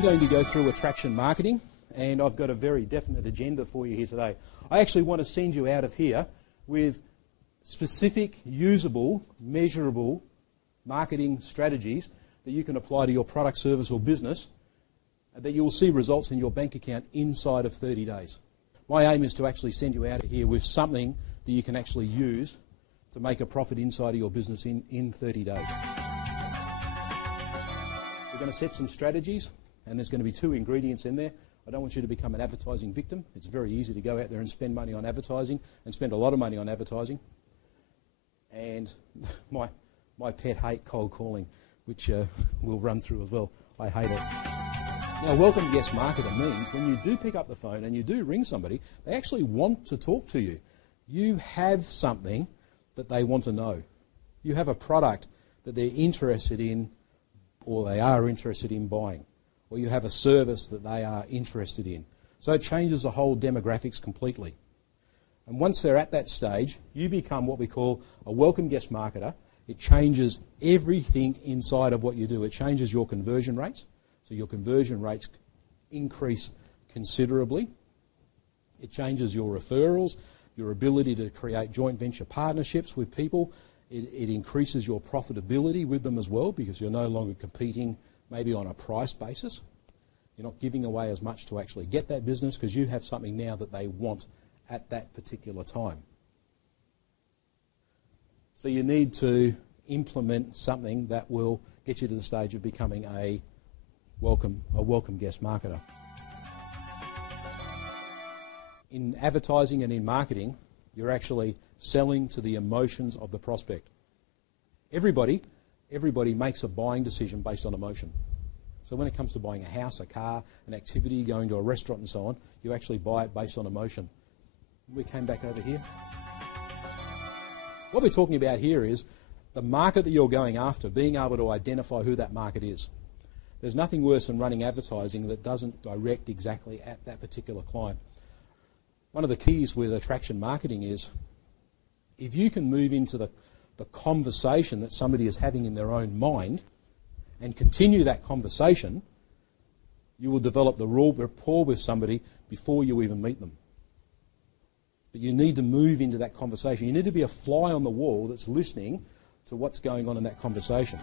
I'm going to go through attraction marketing, and I've got a very definite agenda for you here today. I actually want to send you out of here with specific, usable, measurable marketing strategies that you can apply to your product, service or business, and that you will see results in your bank account inside of 30 days. My aim is to actually send you out of here with something that you can actually use to make a profit inside of your business in 30 days. We're going to set some strategies, and there's going to be 2 ingredients in there. I don't want you to become an advertising victim. It's very easy to go out there and spend money on advertising, and spend a lot of money on advertising. And my pet hate cold calling, which we'll run through as well. I hate it. Now, welcome guest marketer means when you do pick up the phone and you do ring somebody, they actually want to talk to you. You have something that they want to know. You have a product that they're interested in, or they are interested in buying, or you have a service that they are interested in. So it changes the whole demographics completely. And once they're at that stage, you become what we call a welcome guest marketer. It changes everything inside of what you do. It changes your conversion rates. So your conversion rates increase considerably. It changes your referrals, your ability to create joint venture partnerships with people. It increases your profitability with them as well, because you're no longer competing maybe on a price basis. You're not giving away as much to actually get that business, because you have something now that they want at that particular time. So you need to implement something that will get you to the stage of becoming a welcome guest marketer. In advertising and in marketing, you're actually selling to the emotions of the prospect. Everybody makes a buying decision based on emotion. So when it comes to buying a house, a car, an activity, going to a restaurant and so on, you actually buy it based on emotion. We came back over here. What we're talking about here is the market that you're going after, being able to identify who that market is. There's nothing worse than running advertising that doesn't direct exactly at that particular client. One of the keys with attraction marketing is if you can move into the conversation that somebody is having in their own mind and continue that conversation, you will develop the raw rapport with somebody before you even meet them. But you need to move into that conversation. You need to be a fly on the wall that's listening to what's going on in that conversation.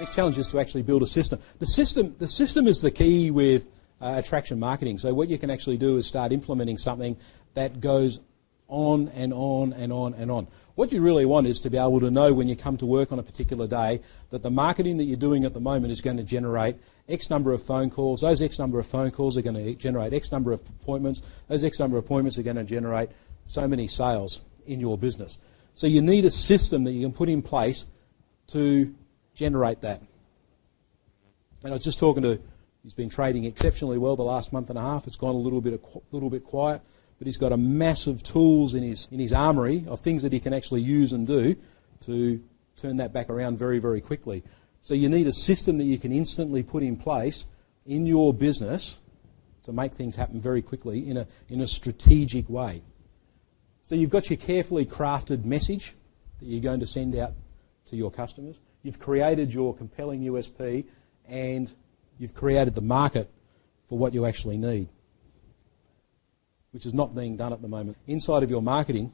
Next challenge is to actually build a system. The system is the key with attraction marketing. So what you can actually do is start implementing something that goes on and on and on and on. What you really want is to be able to know when you come to work on a particular day that the marketing that you're doing at the moment is going to generate X number of phone calls. Those X number of phone calls are going to generate X number of appointments. Those X number of appointments are going to generate so many sales in your business. So you need a system that you can put in place to generate that. And I was just talking to, he's been trading exceptionally well the last month and a half. It's gone a little bit quiet, but he's got a massive tools in his armoury of things that he can actually use and do to turn that back around very, very quickly. So you need a system that you can instantly put in place in your business to make things happen very quickly in a strategic way. So you've got your carefully crafted message that you're going to send out to your customers. You've created your compelling USP, and you've created the market for what you actually need, which is not being done at the moment. Inside of your marketing,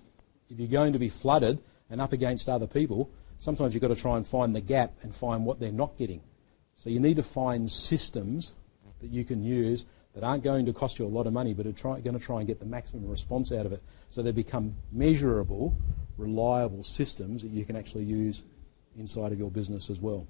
if you're going to be flooded and up against other people, sometimes you've got to try and find the gap and find what they're not getting. So you need to find systems that you can use that aren't going to cost you a lot of money, but are going to try and get the maximum response out of it. So they become measurable, reliable systems that you can actually use inside of your business as well.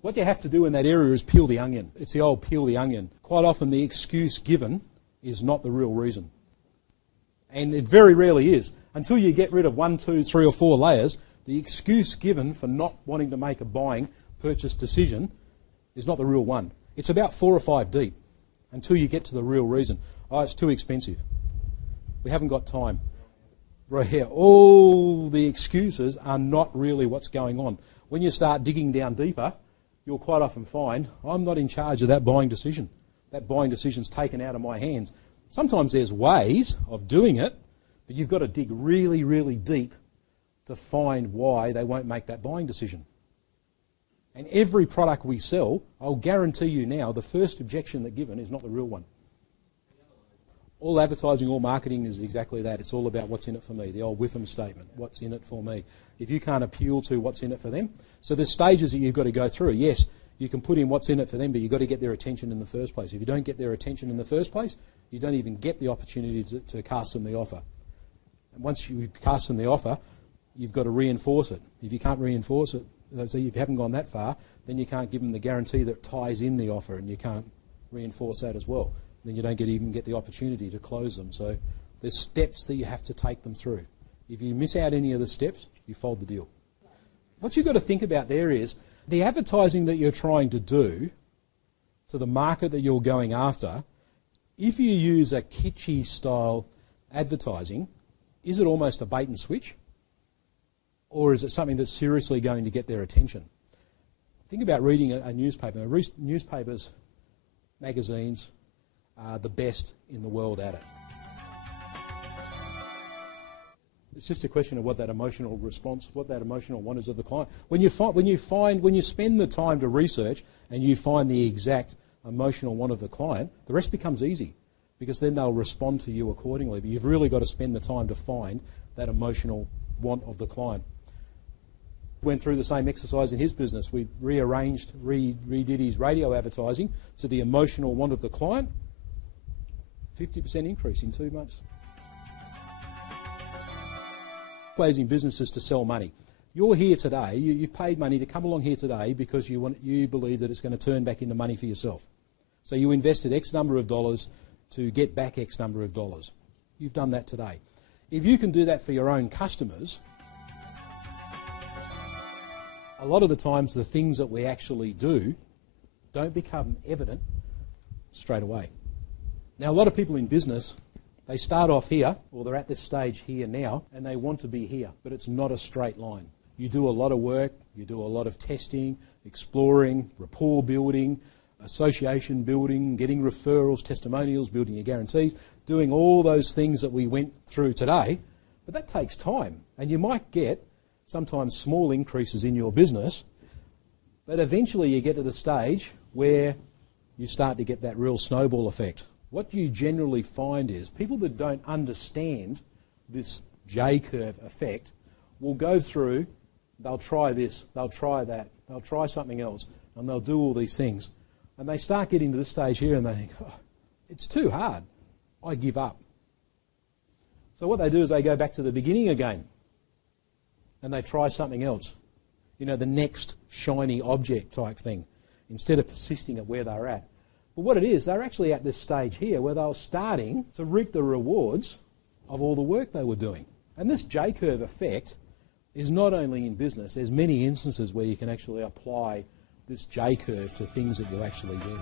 What you have to do in that area is peel the onion. It's the old peel the onion. Quite often the excuse given is not the real reason. And it very rarely is. Until you get rid of 1, 2, 3 or 4 layers, the excuse given for not wanting to make a buying purchase decision is not the real one. It's about 4 or 5 deep until you get to the real reason. Oh, it's too expensive. We haven't got time. Right here, all the excuses are not really what's going on. When you start digging down deeper, you'll quite often find, I'm not in charge of that buying decision. That buying decision's taken out of my hands. Sometimes there's ways of doing it, but you've got to dig really, really deep to find why they won't make that buying decision. And every product we sell, I'll guarantee you now, the first objection that's given is not the real one. All advertising, all marketing is exactly that. It's all about what's in it for me, the old Whipham statement, what's in it for me. If you can't appeal to what's in it for them, so there's stages that you've got to go through. Yes, you can put in what's in it for them, but you've got to get their attention in the first place. If you don't get their attention in the first place, you don't even get the opportunity to cast them the offer. And once you cast them the offer, you've got to reinforce it. If you can't reinforce it, so if you haven't gone that far, then you can't give them the guarantee that ties in the offer, and you can't reinforce that as well. Then you don't even get the opportunity to close them. So there's steps that you have to take them through. If you miss out any of the steps, you fold the deal. What you've got to think about there is the advertising that you're trying to do to the market that you're going after. If you use a kitschy style advertising, is it almost a bait and switch? Or is it something that's seriously going to get their attention? Think about reading a newspaper. Newspapers, magazines are the best in the world at it. It's just a question of what that emotional response, what that emotional want is of the client. When you spend the time to research and you find the exact emotional want of the client, the rest becomes easy, because then they'll respond to you accordingly. But you've really got to spend the time to find that emotional want of the client. Went through the same exercise in his business. We redid his radio advertising to the emotional want of the client. 50% increase in 2 months. Ways in business is to sell money. You're here today, you've paid money to come along here today because you believe that it's going to turn back into money for yourself. So you invested X number of dollars to get back X number of dollars. You've done that today. If you can do that for your own customers, a lot of the times the things that we actually do don't become evident straight away. Now, a lot of people in business, they start off here, or they're at this stage here now, and they want to be here, but it's not a straight line. You do a lot of work, you do a lot of testing, exploring, rapport building, association building, getting referrals, testimonials, building your guarantees, doing all those things that we went through today, but that takes time. And you might get sometimes small increases in your business, but eventually you get to the stage where you start to get that real snowball effect. What you generally find is people that don't understand this J-curve effect will go through, they'll try this, they'll try that, they'll try something else, and they'll do all these things. And they start getting to this stage here and they think, oh, it's too hard, I give up. So what they do is they go back to the beginning again and they try something else. You know, the next shiny object type thing, instead of persisting at where they're at. But what it is, they're actually at this stage here where they're starting to reap the rewards of all the work they were doing. And this J-curve effect is not only in business. There's many instances where you can actually apply this J-curve to things that you actually do.